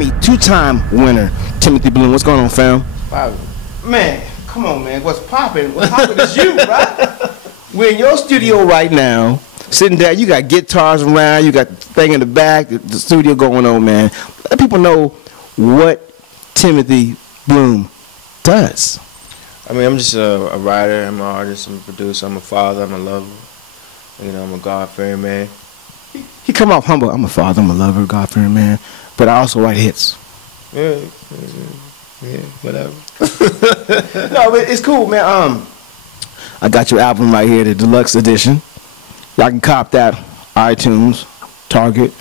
Grammy two-time winner, Timothy Bloom. What's going on, fam? Wow. Man, come on, man. What's popping? What's popping is you, right? We're in your studio right now, sitting there. You got guitars around. You got the thing in the back, the studio going on, man. Let people know what Timothy Bloom does. I mean, I'm just a writer. I'm an artist. I'm a producer. I'm a father. I'm a lover. You know, I'm a God-fearing man. He come off humble. I'm a father. I'm a lover, God-fearing man. But I also write hits. Yeah, whatever. No, but it's cool, man. I got your album right here, the deluxe edition. Y'all can cop that iTunes, Target,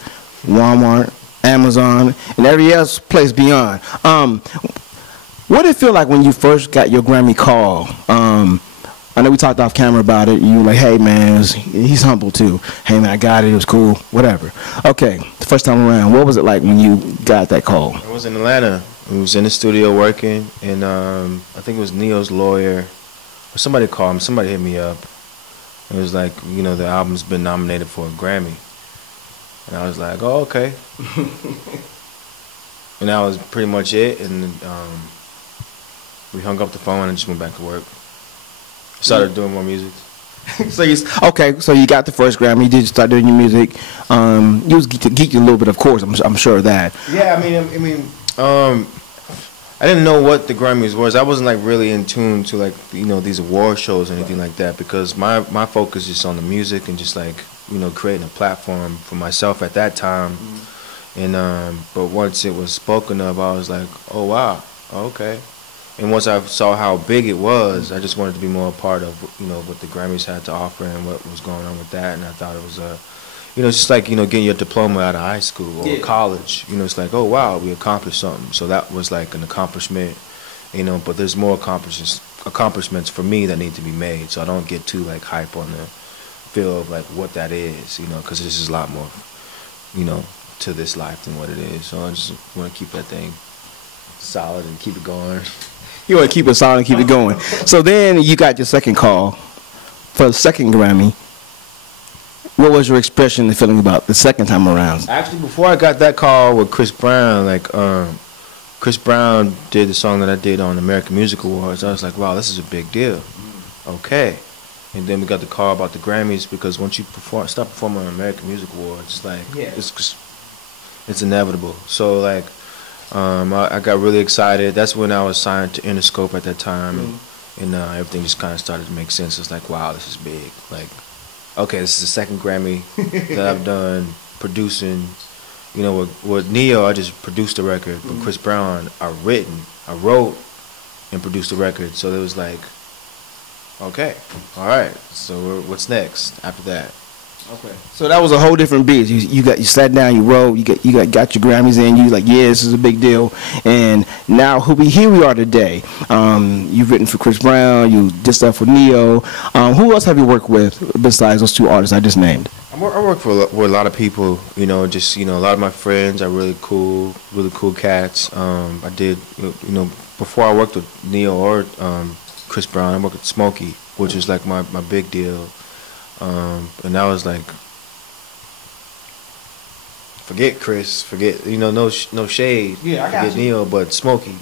Walmart, Amazon, and every else place beyond. What did it feel like when you first got your Grammy call? I know we talked off camera about it. You were like, hey, man, he's humble, too. Hey, man, I got it. It was cool. Whatever. Okay, the first time around, what was it like when you got that call? I was in Atlanta. I was in the studio working, and I think it was Neo's lawyer. Or somebody called me. Somebody hit me up. It was like, you know, the album's been nominated for a Grammy. And I was like, oh, okay. And that was pretty much it. And we hung up the phone and just went back to work. Started doing more music. So you got the first Grammy. You did start doing your music. You was geeking a little bit, of course. I'm sure of that. Yeah, I didn't know what the Grammys was. I wasn't like really in tune to like, you know, these award shows or anything like that, because my focus is on the music and just like, you know, creating a platform for myself at that time. And but once it was spoken of, I was like, oh wow, okay. And once I saw how big it was, I just wanted to be more a part of, you know, what the Grammys had to offer and what was going on with that. And I thought it was you know, it's just like, you know, getting your diploma out of high school or college. You know, it's like, oh, wow, we accomplished something. So that was like an accomplishment, you know, but there's more accomplishments for me that need to be made. So I don't get too, like, hype on the feel of, like, what that is, you know, because this is a lot more, you know, to this life than what it is. So I just want to keep that thing solid and keep it going. You want to keep it solid and keep it going. So then you got your second call for the second Grammy. What was your expression and feeling about the second time around? Actually, before I got that call with Chris Brown, like Chris Brown did the song that I did on American Music Awards. I was like, wow, this is a big deal. Okay. And then we got the call about the Grammys, because once you start performing on American Music Awards, it's like it's inevitable. So like I got really excited. That's when I was signed to Interscope at that time, and everything just kind of started to make sense. It's like, wow, this is big. Like, okay, this is the second Grammy that I've done producing. You know, with Neo, I just produced the record, but Chris Brown, I wrote and produced the record. So it was like, okay, all right. So what's next after that? Okay. So that was a whole different beat. You sat down, you wrote, you got your Grammys in. You like, yeah, this is a big deal. And now here we are today. You've written for Chris Brown. You did stuff with Neo. Who else have you worked with besides those two artists I just named? I work with a lot of people. You know, just a lot of my friends are really cool cats. I did, before I worked with Neo or Chris Brown, I worked with Smokey, which is like my big deal. And that was like, forget Chris, no shade, forget Neo, but Smokey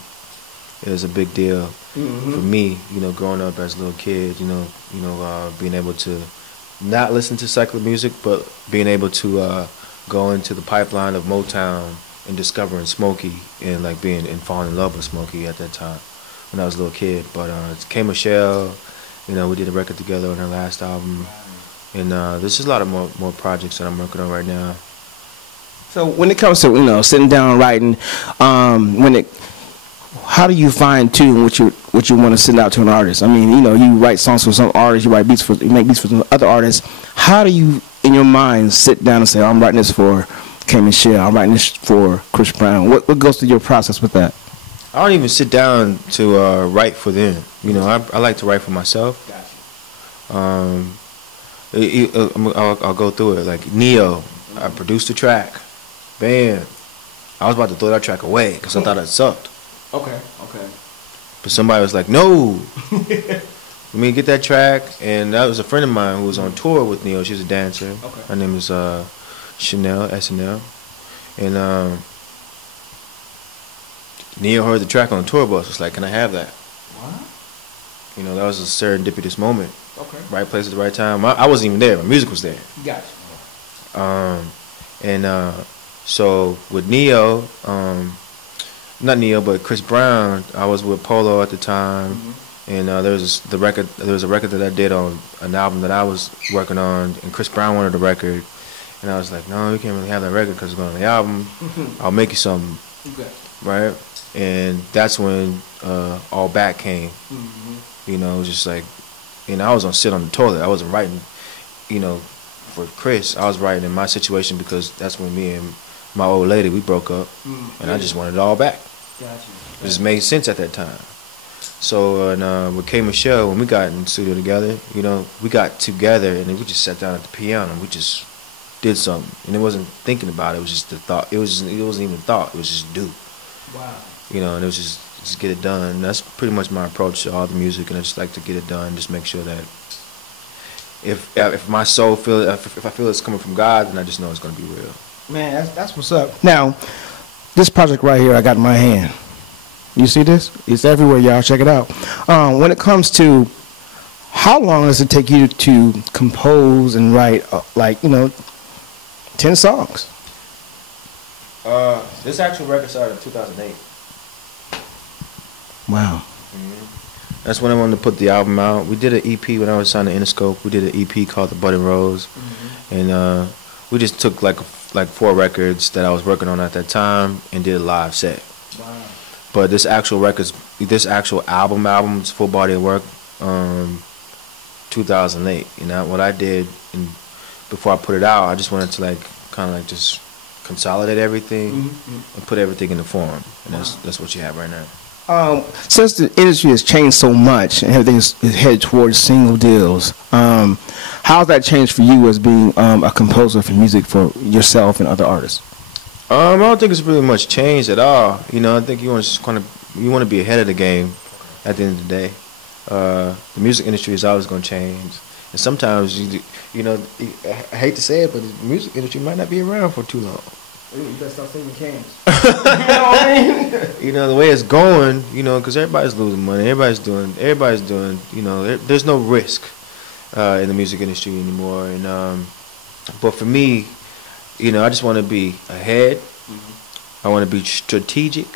is a big deal for me. Growing up as a little kid, being able to not listen to secular music, but being able to go into the pipeline of Motown and discovering Smokey and like falling in love with Smokey at that time when I was a little kid. But K Michelle, we did a record together on her last album. And there's just a lot of more projects that I'm working on right now. So when it comes to sitting down writing, how do you fine tune what you want to send out to an artist? I mean, you write songs for some artists, you make beats for some other artists. How do you, in your mind, sit down and say, I'm writing this for K Michelle, I'm writing this for Chris Brown? What goes through your process with that? I don't even sit down to write for them. I like to write for myself. Gotcha. I'll go through it. Like Neo, I produced the track. Bam. I was about to throw that track away because I thought it sucked. Okay. But somebody was like, no. Let me get that track. And that was a friend of mine who was on tour with Neo. She's a dancer. Her name is Chanel, SNL. And Neo heard the track on the tour bus. Was like, "Can I have that?" What? You know, that was a serendipitous moment. Okay. Right place at the right time. I wasn't even there. My music was there. Gotcha. So with Neo, not Neo, but Chris Brown, I was with Polo at the time, and there was a record that I did on an album that I was working on, and Chris Brown wanted the record, and I was like, no, you can't really have that record because it's going on the album. I'll make you something, right? And that's when All Back came. You know, it was just like, and I was on sit on the toilet. I wasn't writing, you know, for Chris. I was writing in my situation because that's when me and my old lady, we broke up, and I just wanted it all back. Gotcha. It just made sense at that time. So with K Michelle, when we got in the studio together, you know, we got together and then we just sat down at the piano and we just did something. And it wasn't thinking about it. It was just the thought. It wasn't even thought. It was just do. Wow. You know, and it was just get it done. And that's pretty much my approach to all the music. And I just like to get it done. Just make sure that if my soul if I feel it's coming from God, then I just know it's gonna be real. Man, that's what's up. Now, this project right here I got in my hand. You see this? It's everywhere, y'all. Check it out. When it comes to how long does it take you to compose and write, 10 songs? This actual record started in 2008. Wow. That's when I wanted to put the album out. We did an EP when I was signed to Interscope. We did an EP called The Budding Rose, and we just took like 4 records that I was working on at that time and did a live set. Wow. But this actual album's full body of work, 2008. You know what I did, and before I put it out, I just wanted to just consolidate everything and put everything in the form, and that's what you have right now. Since the industry has changed so much and everything is headed towards single deals, how's that changed for you as being a composer for music for yourself and other artists? I don't think it's really much changed at all. You know, I think you want to be ahead of the game at the end of the day. The music industry is always going to change, and sometimes you know, I hate to say it, but the music industry might not be around for too long. You better start singing cans. You know what I mean? You know, the way it's going, you know, because everybody's losing money, everybody's doing, you know, there's no risk in the music industry anymore. And but for me, you know, I just want to be ahead. I want to be strategic,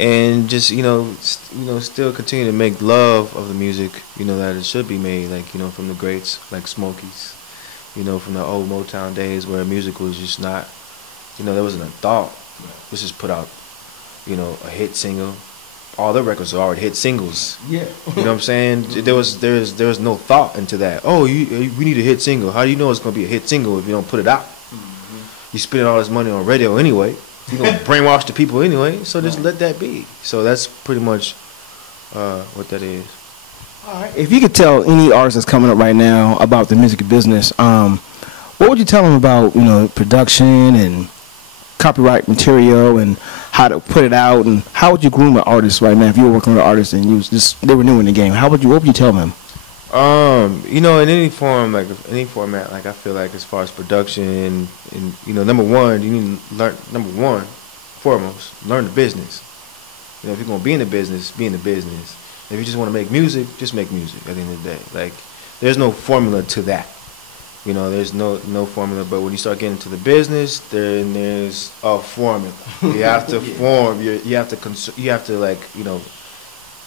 and just still continue to make love of the music, you know, that it should be made, like, you know, from the greats like Smokey's, you know, from the old Motown days where music was just not, you know, there wasn't a thought. Let's just put out, you know, a hit single. All the records are already hit singles. Yeah. You know what I'm saying? There was no thought into that. Oh, we need a hit single. How do you know it's gonna be a hit single if you don't put it out? You spending all this money on radio anyway. You gonna brainwash the people anyway. So just let that be. So that's pretty much what that is. All right. If you could tell any artist that's coming up right now about the music business, what would you tell them about, you know, production and copyright material and how to put it out, and how would you groom an artist right now if you were working with an artist and they were new in the game? What would you tell them? You know, in any format, like I feel like as far as production and you know, number one, you need to learn. Foremost, learn the business. You know, if you're gonna be in the business, be in the business. If you just want to make music, just make music. At the end of the day, like, there's no formula to that. You know, there's no formula. But when you start getting into the business, then there's a formula. You have to form. You have to like, you know,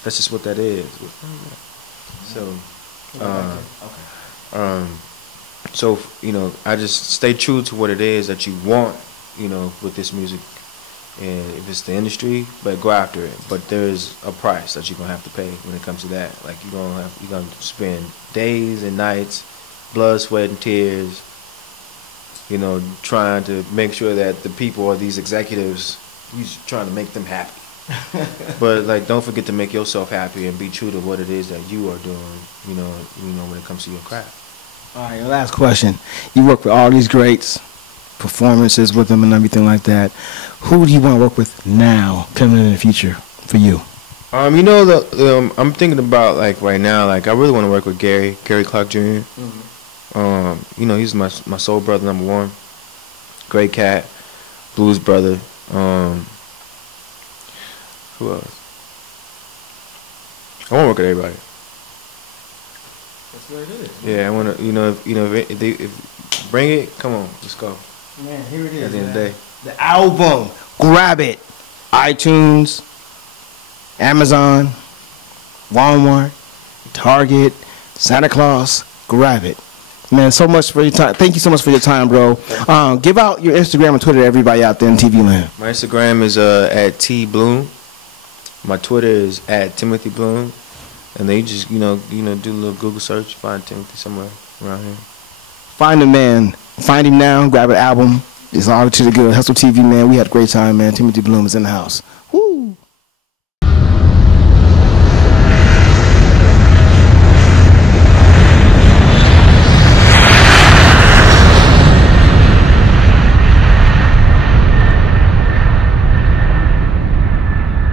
that's just what that is. So. So, you know, I just stay true to what it is that you want, you know, with this music, and if it's the industry, but go after it. But there's a price that you're gonna have to pay when it comes to that. Like, you're gonna spend days and nights, blood, sweat, and tears, you know, trying to make sure that the people or these executives, you're trying to make them happy. But like, don't forget to make yourself happy and be true to what it is that you are doing, you know, when it comes to your craft. All right, last question. You work with all these greats, performances with them and everything like that. Who do you want to work with now, coming in the future for you? You know, I'm thinking about, like, right now, like, I really want to work with Gary Clark Jr. You know, he's my soul brother, number one. Great cat, blues brother. Who else? I want to work with everybody. That's what it is. Yeah, I want to. If bring it. Come on, let's go. Man, here it is. At the end of the day, the album. Grab it. iTunes, Amazon, Walmart, Target, Santa Claus. Grab it. Man, so much for your time. Thank you so much for your time, bro. Give out your Instagram and Twitter to everybody out there in TV land. my Instagram is at T Bloom. My Twitter is at Timothy Bloom. And then you just do a little Google search, find Timothy somewhere around here. Find the man. Find him now. Grab an album. It's all to the good. Hustle TV, man. We had a great time, man. Timothy Bloom is in the house.